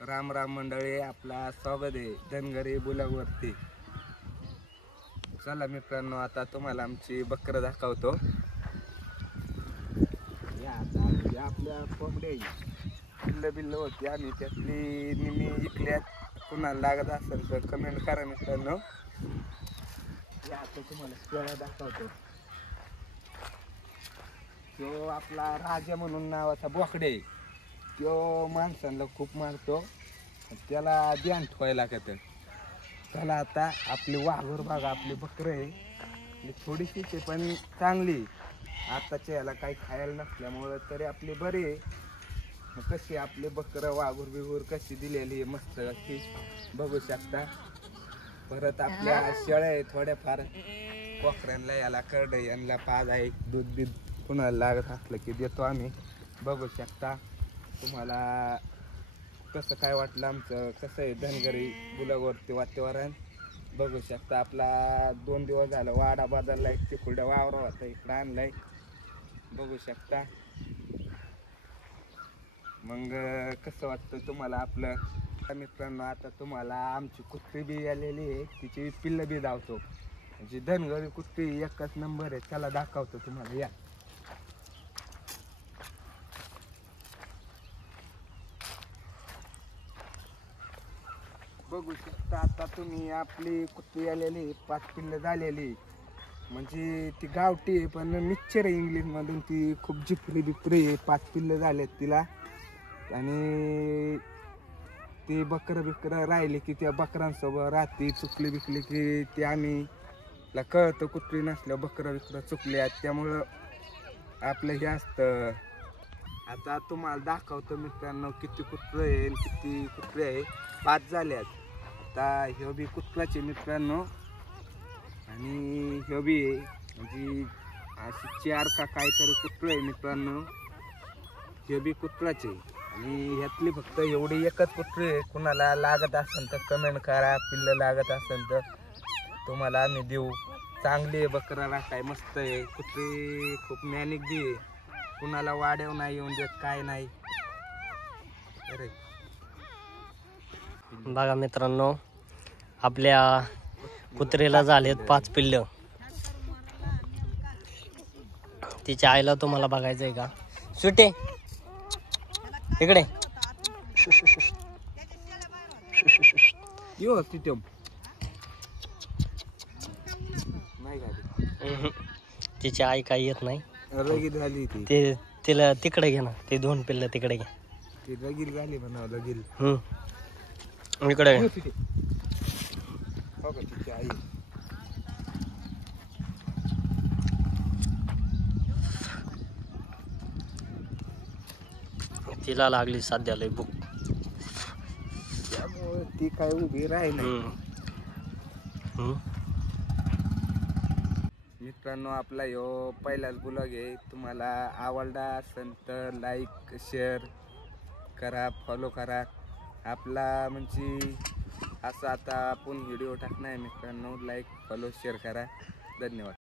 राम राम मंडळी, आपला स्वागत आहे धनगरी ब्लॉगवरती. चला मित्रांनो, आता तुम्हाला आमची बकरं दाखवतो. या आता आपल्या कोंबडे बिल्ल बिल्ल होती, आम्ही त्यातली निमी इकल्यात. कुणाला लागत असेल तर कमेंट करा मित्रांनो. या आता तुम्हाला शेळ्या दाखवतो. तो आपला राजा म्हणून नावाचा बोकडे, तो माणसांना खूप मारतो, त्याला ध्यान ठेवायला लागतं. त्याला आता आपली वाघोर बघा, आपली बकरं आहे थोडीशी ते पण चांगली. आताच्या याला काही खायला नसल्यामुळं तरी आपली बरी आहे. मग कशी आपली बकरं वाघोर बिघोर कशी दिलेली मस्त अशी बघू शकता. परत आपल्या शेळ्या आहे थोड्याफार, कोकऱ्यांना याला करड यांना पाज आहे. दूध बीध कुणाला लागत असलं की देतो आम्ही. बघू शकता. तुम्हाला कसं काय वाटलं आमचं कसं आहे धनगरी ब्लॉगवरती वातावरण बघू शकता. आपला 2 दिवस झालं वाडा बदललाय, तिकडे वावरा होता इकडं आणलाय बघू शकता. मग कसं वाटतं तुम्हाला आपलं मित्रांनो. आता तुम्हाला आमची कुत्री बी आलेली आहे, तिची पिल्लं बी धावतो. म्हणजे धनगरी कुत्री एकच नंबर आहे. चला दाखवतो तुम्हाला. या बघू शकता. आता तुम्ही आपली कुत्री आलेली 5 पिल्लं झालेली. म्हणजे ती गावठी आहे पण मिक्सचर आहे इंग्लिशमधून. ती खूप जिपरी बिपरी आहे. 5 पिल्लं झालेत तिला. आणि ती बकरं बिकरं राहिली की त्या बकरांसोबत राहते. चुकली बिकली की ते आम्ही कळतं कुत्री नसल्या बकरं बिकरं चुकल्यात, त्यामुळं आपलं हे असतं. आता तुम्हाला दाखवतो मित्रांनो किती कुत्रं आहे किती कुत्रे आहे. 5 झाल्यात. आता ह्यो बी कुत्राचे मित्रांनो, आणि ह्यो बी म्हणजे अशी 4 का काहीतरी कुत्रं आहे मित्रांनो. ह्यो बी कुत्राचे आणि ह्यातली फक्त एवढी एकच कुत्री आहे. कुणाला लागत असेल तर कमेंट करा. पिल्लं लागत असेल तर तुम्हाला आम्ही देऊ. चांगली आहे बकराला, काय मस्त आहे. कुत्री खूप मॅनिक बी आहे. कुणाला वाढव नाही येऊन देत, काय नाही. अरे बघा मित्रांनो, आपल्या कुत्रेला झालेत 5 पिल्लं. तिच्या आईला तुम्हाला बघायचंय का? सुटे इकडे यो तिथे नाही का तिची आई काही येत नाही. लगील झाली ती. ते तिला तिकडे घे ना, ते 2 पिल्लं तिकडे घे. ती लगील झाली म्हणा लगील. इकडे घे. हो का तिची आई. तिला लागली सध्या लय भूक, त्यामुळे ती काय उभी राहिली. मित्रांनो, आपला ह्यो पहिलाच ब्लॉग आहे. तुम्हाला आवडला असेल तर लाईक शेअर करा, फॉलो करा. आपला म्हणजे असं आता आपण व्हिडिओ टाकणार आहे मित्रांनो. लाईक फॉलो शेअर करा. धन्यवाद.